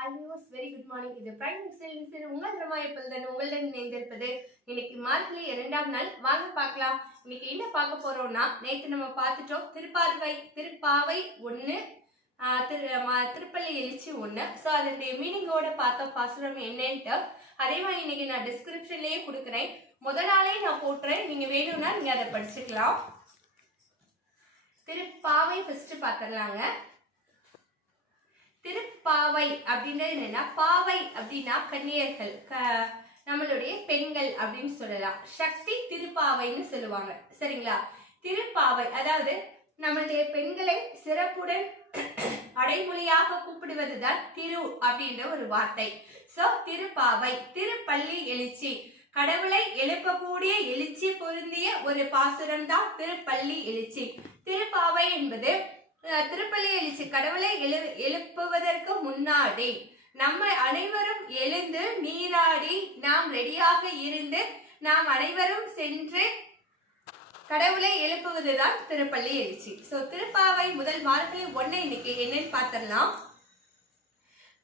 Hi viewers, very good morning. இது prime minister உங்கள் ரமாயப்பல்தன் உங்களுடன் இணைந்திருப்பது. இன்னைக்கு மார்கழி 2ஆம் நாள். வாங்க பார்க்கலாம். இன்னைக்கு என்ன பார்க்க போறோம்னா, நேற்று நம்ம பார்த்துட்டோம் திருப்பாவை 1, திருப்பள்ளி எழுச்சி 1. ஸோ அதனுடைய மீனிங்கோட பார்த்தோம் பாசுரம் என்னன்ட்டு. அதே மாதிரி இன்னைக்கு நான் டிஸ்கிரிப்ஷன்லேயே கொடுக்குறேன். முதல் நாளே நான் போட்டுறேன், நீங்க வேணும்னா நீங்க அதை படிச்சுக்கலாம். திருப்பாவை ஃபர்ஸ்ட் பார்த்துடலாங்க. திருப்பாவை அப்படின்றது என்னன்னா, பாவை அப்படின்னா கன்னியர்கள், நம்மளுடைய பெண்கள் அப்படின்னு சொல்லலாம். சக்தி திருப்பாவைன்னு சொல்லுவாங்க, சரிங்களா? திருப்பாவை அதாவது நம்மளுடைய பெண்களை சிறப்புடன் அடைமொழியாக கூப்பிடுவதுதான் திரு அப்படின்ற ஒரு வார்த்தை. சோ திருப்பாவை, திருப்பள்ளி எழுச்சி, கடவுளை எழுப்பக்கூடிய எழுச்சி பொருந்திய ஒரு பாசுரம் தான் திருப்பள்ளி எழுச்சி. திருப்பாவை என்பது திருப்பள்ளி எழுச்சி, கடவுளை எழுப்புவதற்கு முன்னாடி நம்ம அனைவரும் எழுந்து நீராடி நாம் ரெடியாக இருந்து நாம் அனைவரும் சென்று கடவுளை எழுப்புவதுதான் திருப்பள்ளி எழுச்சி. சோ திருப்பாவை முதல் மார்கழி 1 இன்னைக்கு என்னன்னு பார்த்தரலாம்.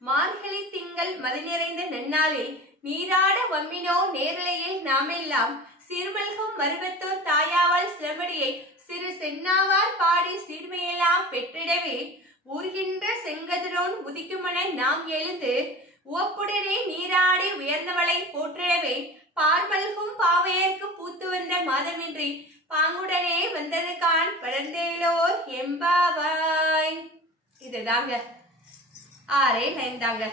மார்கழி திங்கள் மதி நிறைந்த நன்னாளில் நீராட வம்மினோ நேரலையில் நாமெல்லாம் சீர்மல்கும் மருவத்தோர் தாயாவால் சிலம்படியை சிறு சென்னாவார் பாடி சீர்மையெல்லாம் பெற்றிடவே ஊர்கின்ற செங்கதிரோன் உதிக்குமனை நாம் எழுந்து உவப்புடனே நீராடி உயர்ந்தவளை போற்றிடவே பார்மல்கும் பாவையர்க்கு பூத்து வந்த மாதமின்றி பாங்குடனே வந்தது கான் படர்ந்தேலோர் எம்பாவாய். இதுதாங்க 6 லைன் தாங்க.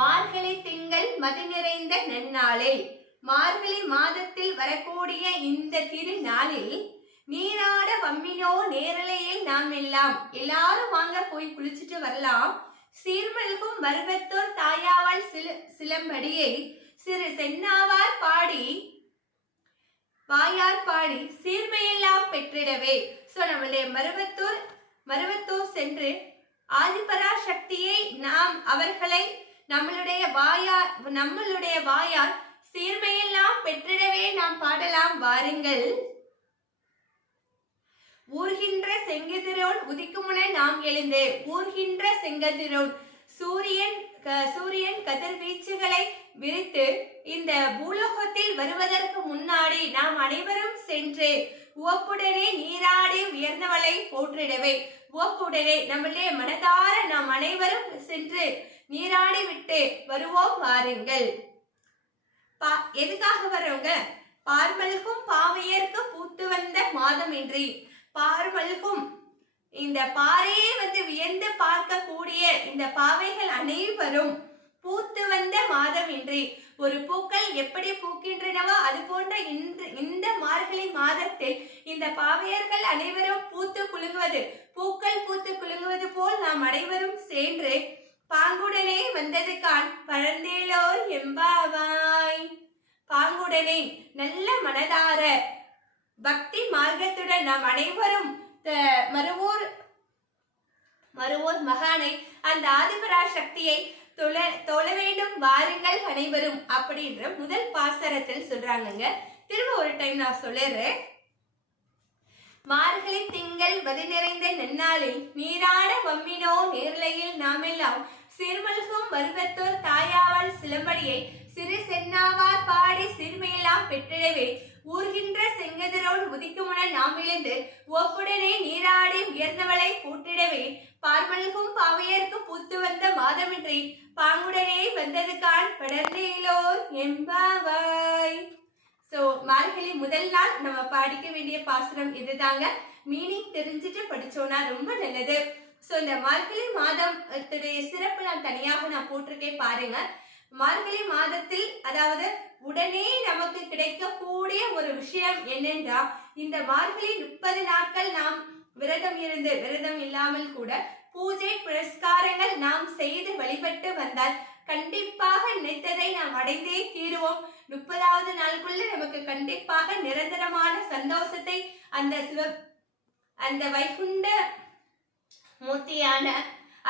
மார்கழி திங்கள் மதி நிறைந்த நன்னாளில், மார்கழி மாதத்தில் வரக்கூடிய இந்த திருநாளில் நீராட வம்மினோ நேரலையில் நாம் எல்லாம் எல்லாரும் வாங்க போய் குளிச்சுட்டு வரலாம். சீர்மல்கும் மருவத்தோர் தாயாவால் சிலம்படியை சிறு சென்னாவார் பாடி வாயார் பாடி சீர்மையெல்லாம் பெற்றிடவே. சோ நம்மளுடைய மருவத்தூர் சென்று ஆதிபராசக்தியை நாம் அவர்களை நம்மளுடைய வாயார் சீர்மையெல்லாம் பெற்றிடவே நாம் பாடலாம் வாருங்கள். ஊர்கின்ற செங்கதிரோன் உதிக்குமுனை நாம் எழுந்து, ஊர்கின்ற செங்கதிரோன் சூரியன் கதிர்வீச்சுகளை விரித்து இந்த பூலோகத்தில் வருவதற்கு முன்னாடி நாம் அனைவரும் சென்று உவப்புடனே நீராடி உயர்ந்தவளை போற்றிடவே. உவப்புடனே நம்மளுடைய மனதார நாம் அனைவரும் சென்று நீராடி விட்டு வருவோம் வாருங்கள். எதுக்காக வர்றவங்க? பார்மல்கும் பாவையர்க்கு பூத்து வந்த மாதமின்றி, பார்மல்கும் இந்த பாறையை வியந்து பார்க்கக்கூடிய இந்த பாவைகள் அனைவரும் பூத்து வந்த மாதமின்றி, ஒரு பூக்கள் எப்படி பூக்கின்றனவோ அது போன்ற இந்த மார்கழி மாதத்தில் இந்த பாவையர்கள் அனைவரும் பூக்கள் பூத்து குலுங்குவது போல் நாம் அனைவரும் சென்று பாங்குடனே வந்தது கான் பழந்தேலோர் எம்பாவாய். பாங்குடனே நல்ல மனதார பக்தி மார்க்கத்துடன் நாம் அனைவரும் மறுவோர் மகானை அந்த ஆதிபராசக்தியை தொழ வேண்டும் வாருங்கள் அனைவரும் அப்படின்ற முதல் பாசரத்தில் சொல்றாங்க. திரும்ப ஒரு டைம் நான் சொல்லிடுறேன். மார்கழி திங்கள் மதி நிறைந்த நன்னாளில் நீராட வம்மினோ நேர்லையில் நாமெல்லாம் சீர்மல்கும் மருவத்தோர் தாயாவால் சிலம்படியை சிறு சென்னாவார் பாடி சிறுமையெல்லாம் பெற்றிடவே ஊர்கின்ற செங்கதிரோன் உதிக்குமுன நாம் எழுந்து ஒப்புடனே நீராடி உயர்ந்தவளை போற்றிடவே பார்மல்கும் பாவையர்க்கு பூத்து வந்த மாதமின்றி பாங்குடனே வந்தது கான் படர்ந்தேலோர் எம்பாவாய். சோ மார்கழி முதல் நாள் நம்ம படிக்க வேண்டிய பாசுரம் இதுதாங்க. மீனிங் தெரிஞ்சுட்டு படிச்சோம்னா ரொம்ப நல்லது. சோ இந்த மார்கழி மாதத்துடைய சிறப்பு நான் தனியாக போட்டிருக்கேன் பாருங்க. மார்கழி மாதத்தில் அதாவது உடனே நமக்கு கிடைக்கக்கூடிய ஒரு விஷயம் என்னென்றா, இந்த மார்கழி 30 நாட்கள் நாம் விரதம் இல்லாமல் கூட பூஜை புரஸ்காரங்கள் நாம் செய்து வழிபட்டு வந்தால் கண்டிப்பாக நினைத்ததை நாம் அடைந்தே தீருவோம். 30வது நாளுக்குள்ள நமக்கு கண்டிப்பாக நிரந்தரமான சந்தோஷத்தை அந்த வைகுண்ட மூர்த்தியான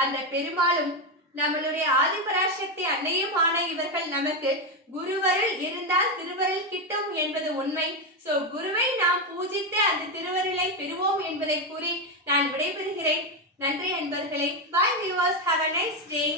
அந்த பெருமாளும் நம்மளுடைய ஆதிபராசக்தி அன்னையும் ஆன இவர்கள் நமக்கு குருவருள் இருந்தால் திருவருள் கிட்டும் என்பது உண்மை. சோ குருவை நாம் பூஜித்து அந்த திருவருளை பெறுவோம் என்பதை கூறி நான் விடைபெறுகிறேன். நன்றி நண்பர்களே. Bye viewers, have a nice day.